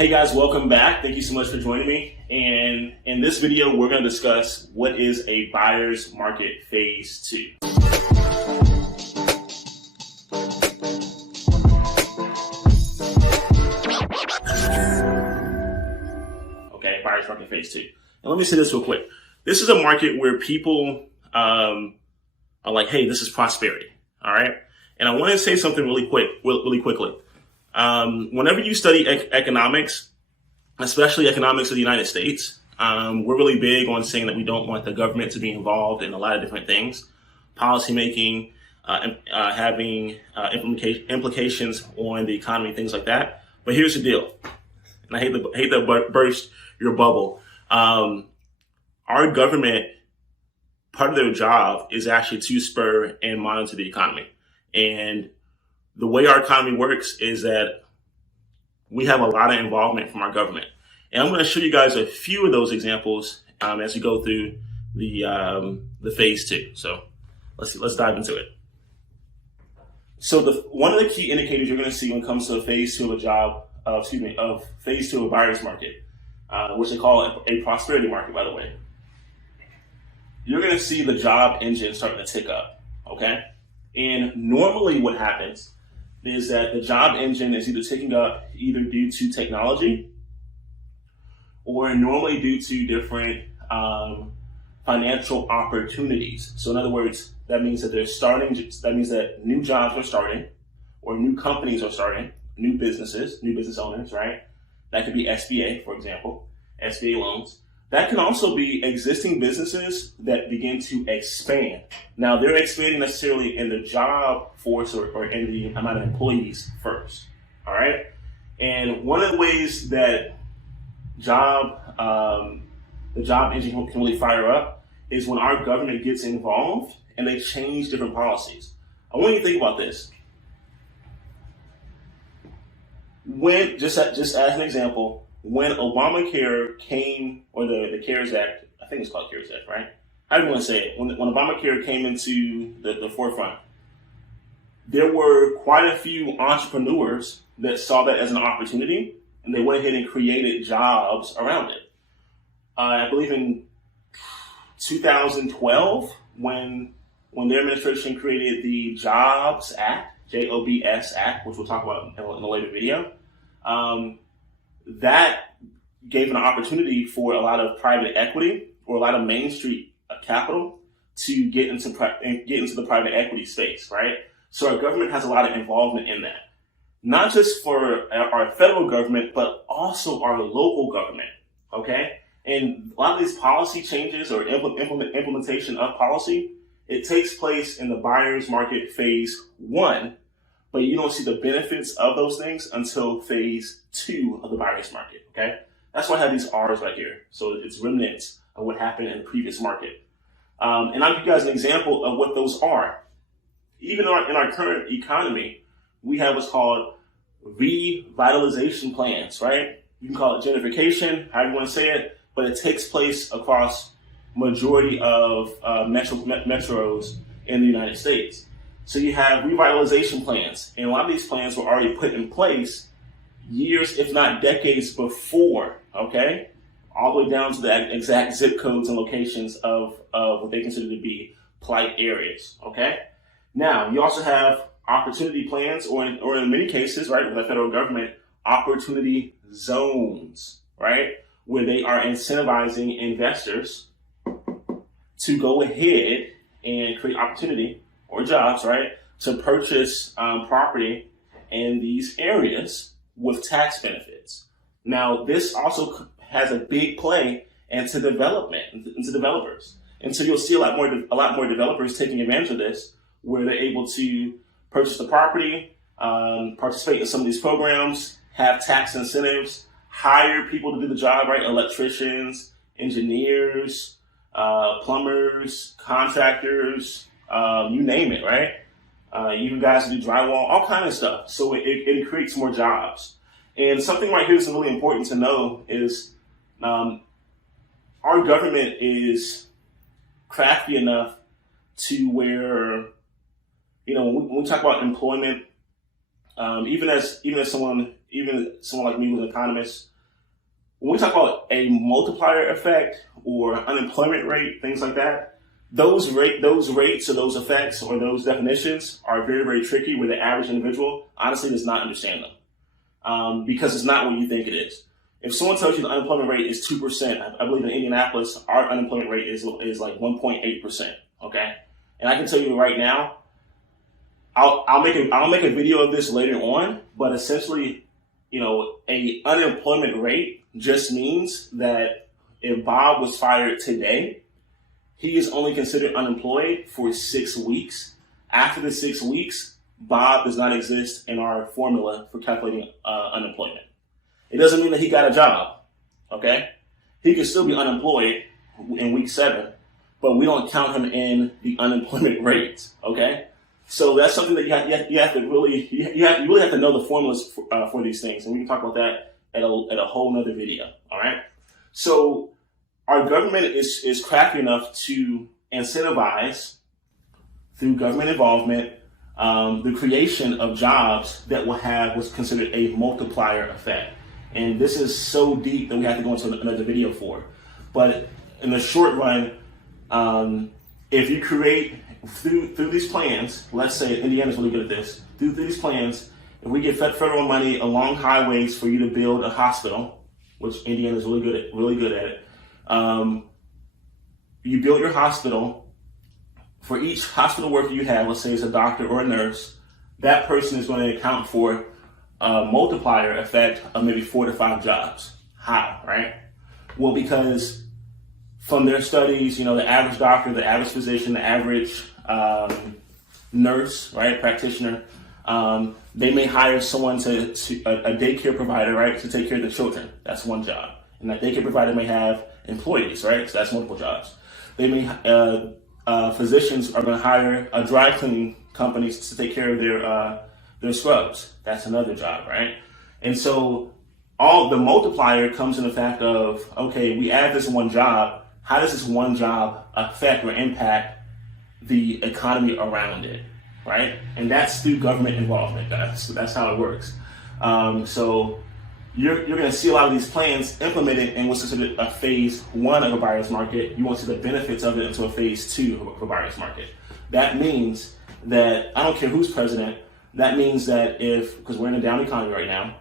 Hey guys, welcome back. Thank you so much for joining me. And in this video, we're going to discuss what is a buyer's market phase 2. Okay, buyer's market phase 2. And let me say this real quick. This is a market where people are like, hey, this is prosperity. All right. And I want to say something really quickly. Whenever you study economics, especially economics of the United States, we're really big on saying that we don't want the government to be involved in a lot of different things, policy making, having implications on the economy, things like that. But here's the deal, and I hate to burst your bubble. Our government, part of their job is actually to spur and monitor the economy. And the way our economy works is that we have a lot of involvement from our government. And I'm going to show you guys a few of those examples as we go through the phase 2. So let's dive into it. So one of the key indicators you're going to see when it comes to phase 2 of phase 2 of a buyer's market, which they call a prosperity market, by the way. You're going to see the job engine starting to tick up. Okay. And normally what happens is that the job engine is either ticking up either due to technology or normally due to different financial opportunities. So in other words, that means that that means that new jobs are starting or new companies are starting, new business owners, right? That could be SBA, for example, SBA loans. That can also be existing businesses that begin to expand. Now, they're expanding necessarily in the job force or in the amount of employees first, all right? And one of the ways that the job engine can really fire up is when our government gets involved and they change different policies. I want you to think about this. When, just as an example, when Obamacare came, or the CARES Act, I think it's called CARES Act, right? How do you want to say it? When Obamacare came into the forefront, there were quite a few entrepreneurs that saw that as an opportunity, and they went ahead and created jobs around it. I believe in 2012, when their administration created the Jobs Act, JOBS Act, which we'll talk about in a later video, that gave an opportunity for a lot of private equity or a lot of Main Street capital to get into the private equity space, right? So our government has a lot of involvement in that, not just for our federal government, but also our local government, okay? And a lot of these policy changes or implementation of policy, it takes place in the buyer's market phase 1, but you don't see the benefits of those things until phase 2 of the buyer's market, okay? That's why I have these R's right here. So it's remnants of what happened in the previous market. And I'll give you guys an example of what those are. Even in our current economy, we have what's called revitalization plans, right? You can call it gentrification, however you want to say it, but it takes place across majority of metros in the United States. So you have revitalization plans, and a lot of these plans were already put in place years, if not decades before, okay? All the way down to the exact zip codes and locations of what they consider to be plight areas, okay? Now, you also have opportunity plans, or in many cases, right, with the federal government, opportunity zones, right? Where they are incentivizing investors to go ahead and create opportunity or jobs, right, to purchase property in these areas with tax benefits. Now, this also has a big play into development, into developers. And so you'll see a lot more developers taking advantage of this, where they're able to purchase the property, participate in some of these programs, have tax incentives, hire people to do the job, right? Electricians, engineers, plumbers, contractors, you name it, right? Even guys who do drywall, all kinds of stuff. So it creates more jobs. And something right here that's really important to know is our government is crafty enough to where, when we talk about employment, even someone like me who's an economist, when we talk about a multiplier effect or unemployment rate, things like that, those rates or those effects or those definitions are very, very tricky, where the average individual honestly does not understand them, because it's not what you think it is. If someone tells you the unemployment rate is 2%, I believe in Indianapolis, our unemployment rate is like 1.8%. Okay, and I can tell you right now, I'll make a video of this later on, but essentially, a unemployment rate just means that if Bob was fired today, he is only considered unemployed for 6 weeks. After the 6 weeks, Bob does not exist in our formula for calculating unemployment. It doesn't mean that he got a job, okay? He could still be unemployed in week 7, but we don't count him in the unemployment rate, okay? So that's something that you have to really, you really have to know the formulas for these things, and we can talk about that at a whole nother video, all right? So our government is crafty enough to incentivize, through government involvement, the creation of jobs that will have what's considered a multiplier effect. And this is so deep that we have to go into another video for. But in the short run, if you create, through these plans, let's say Indiana's really good at this, through these plans, if we get federal money along highways for you to build a hospital, which Indiana's really good at it, you build your hospital. For each hospital worker you have, let's say it's a doctor or a nurse, that person is going to account for a multiplier effect of maybe 4 to 5 jobs. How, right? Well, because from their studies, the average doctor, the average physician, the average nurse, right, practitioner, they may hire someone a daycare provider, right, to take care of the children. That's one job. And that daycare provider may have employees, right? So that's multiple jobs. They may physicians are going to hire a dry cleaning companies to take care of their scrubs. That's another job, right? And so all the multiplier comes in the fact of, okay, we add this one job. How does this one job affect or impact the economy around it, right? And that's through government involvement, guys. So that's how it works. So you're going to see a lot of these plans implemented in what's considered a phase 1 of a buyer's market. You won't see the benefits of it into a phase 2 of a buyer's market. That means that, I don't care who's president, that means that because we're in a down economy right now,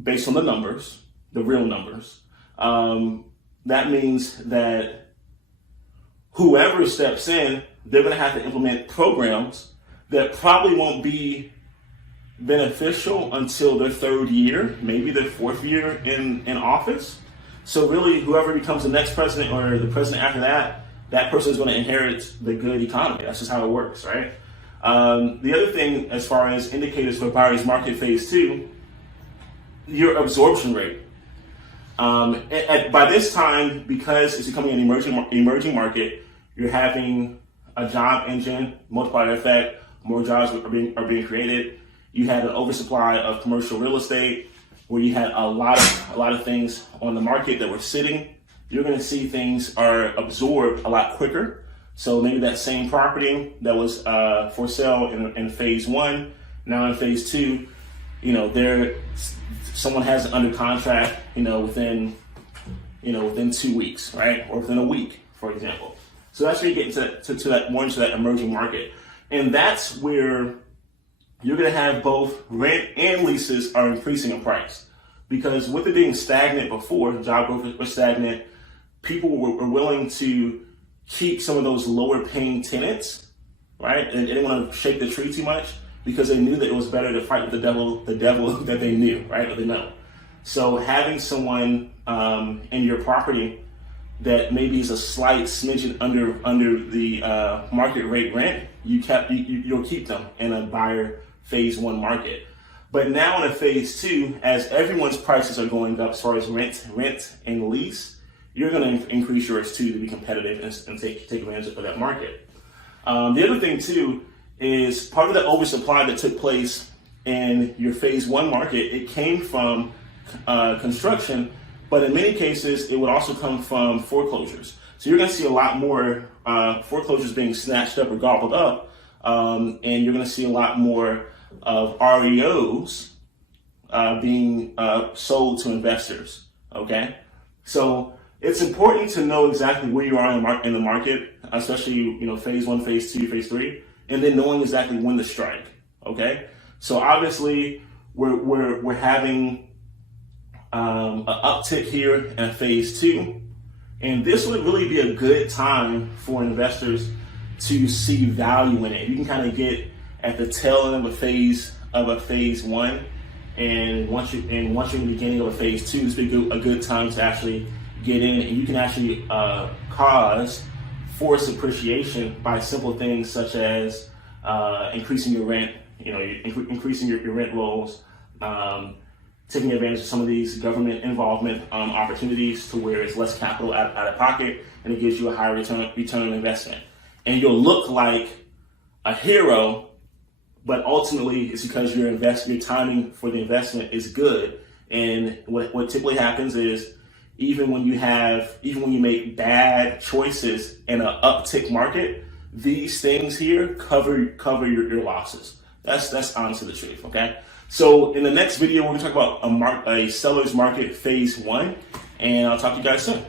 based on the numbers, the real numbers, that means that whoever steps in, they're going to have to implement programs that probably won't be beneficial until their 3rd year, maybe their 4th year in office. So really, whoever becomes the next president or the president after that person is going to inherit the good economy. That's just how it works, right? The other thing, as far as indicators for buyer's market phase 2, your absorption rate. By this time, because it's becoming an emerging market, you're having a job engine, multiplier effect, more jobs are being created. You had an oversupply of commercial real estate where you had a lot of things on the market that were sitting. You're going to see things are absorbed a lot quicker. So maybe that same property that was for sale in phase 1, now in phase 2, someone has it under contract, within 2 weeks, right, or within a week, for example. So that's where you get into that emerging market, and that's where you're going to have both rent and leases are increasing in price, because with it being stagnant before, job growth was stagnant, people were willing to keep some of those lower paying tenants, right? And they didn't want to shake the tree too much because they knew that it was better to fight with the devil that they knew, right? Or they know. So having someone in your property that maybe is a slight smidgen under the market rate rent, you'll keep them in a buyer phase 1 market. But now in a phase 2, as everyone's prices are going up as far as rent and lease, you're going to increase yours too to be competitive and take advantage of that market. The other thing too is part of the oversupply that took place in your phase 1 market. It came from construction, but in many cases it would also come from foreclosures. So you're going to see a lot more foreclosures being snatched up or gobbled up, and you're going to see a lot more of REOs being sold to investors. Okay, so it's important to know exactly where you are in the market, especially phase 1, phase 2, phase 3, and then knowing exactly when to strike. Okay, so obviously we're having an uptick here in phase 2, and this would really be a good time for investors to see value in it. You can kind of get at the tail end of a phase 1, and once you're in the beginning of a phase 2, this would be a good time to actually get in, and you can actually cause forced appreciation by simple things such as increasing your rent, increasing your rent rolls, taking advantage of some of these government involvement opportunities to where it's less capital out of pocket, and it gives you a higher return on investment. And you'll look like a hero, but ultimately it's because your timing for the investment is good. And what typically happens is even when you make bad choices in an uptick market, these things here cover your losses. That's honestly the truth. Okay. So in the next video, we're gonna talk about a seller's market phase 1, and I'll talk to you guys soon.